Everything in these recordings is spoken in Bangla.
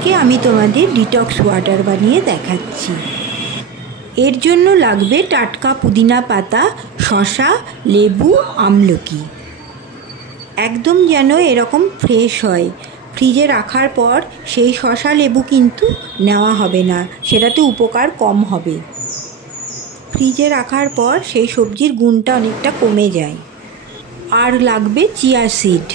আজকে আমি তোমাদের ডিটক্স ওয়াটার বানিয়ে দেখাচ্ছি। এর জন্য লাগবে টাটকা পুদিনা পাতা, শসা, লেবু, আমলকি। একদম যেন এরকম ফ্রেশ হয়। ফ্রিজে রাখার পর সেই শসা লেবু কিন্তু নেওয়া হবে না, সেটাতে উপকার কম হবে। ফ্রিজে রাখার পর সেই সবজির গুণটা অনেকটা কমে যায়। আর লাগবে চিয়া সিড।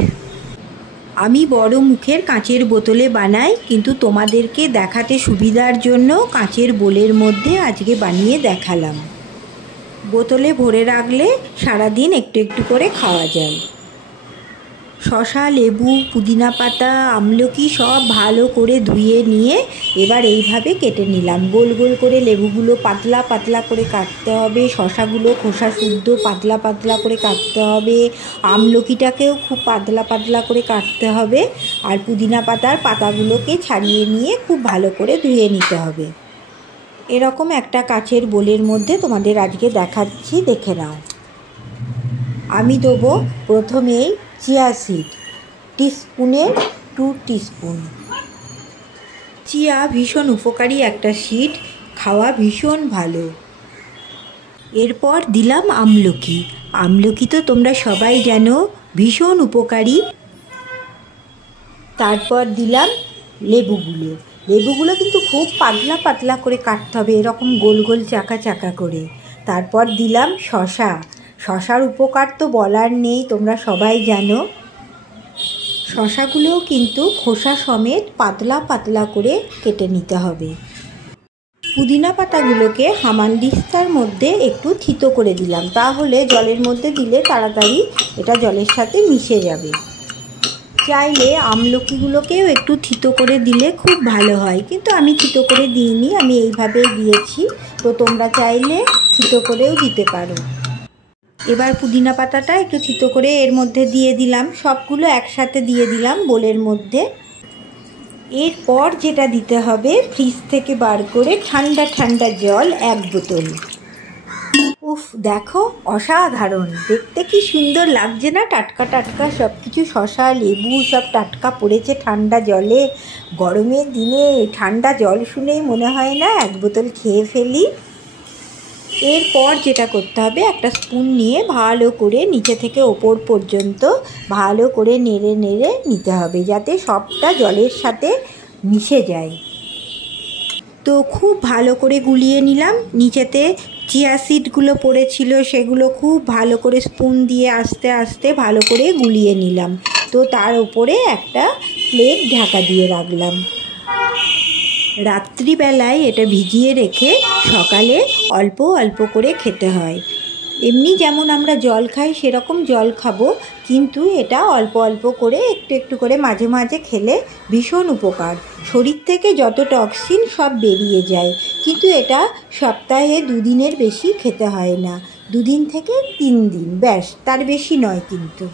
আমি বড় মুখের কাঁচের বোতলে বানাই, কিন্তু তোমাদেরকে দেখাতে সুবিধার জন্য কাঁচের বোলের মধ্যে আজকে বানিয়ে দেখালাম। বোতলে ভরে রাখলে সারাদিন একটু একটু করে খাওয়া যায়। শসা, লেবু, পুদিনা পাতা, আমলকি সব ভালো করে ধুয়ে নিয়ে এবার এইভাবে কেটে নিলাম। গোল গোল করে লেবুগুলো পাতলা পাতলা করে কাটতে হবে, শসাগুলো খোসা শুদ্ধ পাতলা পাতলা করে কাটতে হবে, আমলকিটাকেও খুব পাতলা পাতলা করে কাটতে হবে, আর পুদিনা পাতার পাতাগুলোকে ছাড়িয়ে নিয়ে খুব ভালো করে ধুয়ে নিতে হবে। এরকম একটা কাচের বোলের মধ্যে তোমাদের আজকে দেখাচ্ছি, দেখে নাও। আমি দেবো প্রথমেই চিয়া সিড, টিস্পুনে 2 টিস্পুন। চিয়া ভীষণ উপকারী একটা সিড, খাওয়া ভীষণ ভালো। এরপর দিলাম আমলকি। আমলকি তো তোমরা সবাই জানো ভীষণ উপকারী। তারপর দিলাম লেবুগুলো। লেবুগুলো কিন্তু খুব পাতলা পাতলা করে কাটতে হবে, এরকম গোল গোল চাকা চাকা করে। তারপর দিলাম শসা। শসার উপকার তো বলার নেই, তোমরা সবাই জানো। শসাগুলোও কিন্তু খোসা সমেত পাতলা পাতলা করে কেটে নিতে হবে। পুদিনা পাতাগুলোকে হামানদিস্তার মধ্যে একটু থিতো করে দিলাম, তাহলে জলের মধ্যে দিলে তাড়াতাড়ি এটা জলের সাথে মিশে যাবে। চাইলে আমলকিগুলোকেও একটু থিতো করে দিলে খুব ভালো হয়, কিন্তু আমি থিতো করে দিইনি, আমি এইভাবেই দিয়েছি। তো তোমরা চাইলে থিতো করেও দিতে পারো। এবার পুদিনা পাতাটা একটু থিতো করে এর মধ্যে দিয়ে দিলাম, সবগুলো একসাথে দিয়ে দিলাম বোলের মধ্যে। এরপর যেটা দিতে হবে, ফ্রিজ থেকে বার করে ঠান্ডা ঠান্ডা জল 1 বোতল। উফ, দেখো অসাধারণ দেখতে, কি সুন্দর লাগছে না? টাটকা টাটকা সব কিছু, শসা লেবু সব টাটকা পড়েছে ঠান্ডা জলে। গরমের দিনে ঠান্ডা জল শুনেই মনে হয় না 1 বোতল খেয়ে ফেলি। এরপর যেটা করতে হবে, একটা স্পুন নিয়ে ভালো করে নিচে থেকে ওপর পর্যন্ত ভালো করে নেড়ে নেড়ে নিতে হবে, যাতে সবটা জলের সাথে মিশে যায়। তো খুব ভালো করে গুলিয়ে নিলাম। নিচেতে চিয়া সিডগুলো পড়েছিল, সেগুলো খুব ভালো করে স্পুন দিয়ে আস্তে আস্তে ভালো করে গুলিয়ে নিলাম। তো তার উপরে একটা প্লেট ঢাকা দিয়ে রাখলাম। রাত্রিবেলায় এটা ভিজিয়ে রেখে সকালে অল্প অল্প করে খেতে হয়। এমনি যেমন আমরা জল খাই সেরকম জল খাবো, কিন্তু এটা অল্প অল্প করে একটু একটু করে মাঝে মাঝে খেলে ভীষণ উপকার। শরীর থেকে যত টক্সিন সব বেরিয়ে যায়। কিন্তু এটা সপ্তাহে 2 দিনের বেশি খেতে হয় না, 2 দিন থেকে 3 দিন, ব্যাস, তার বেশি নয় কিন্তু।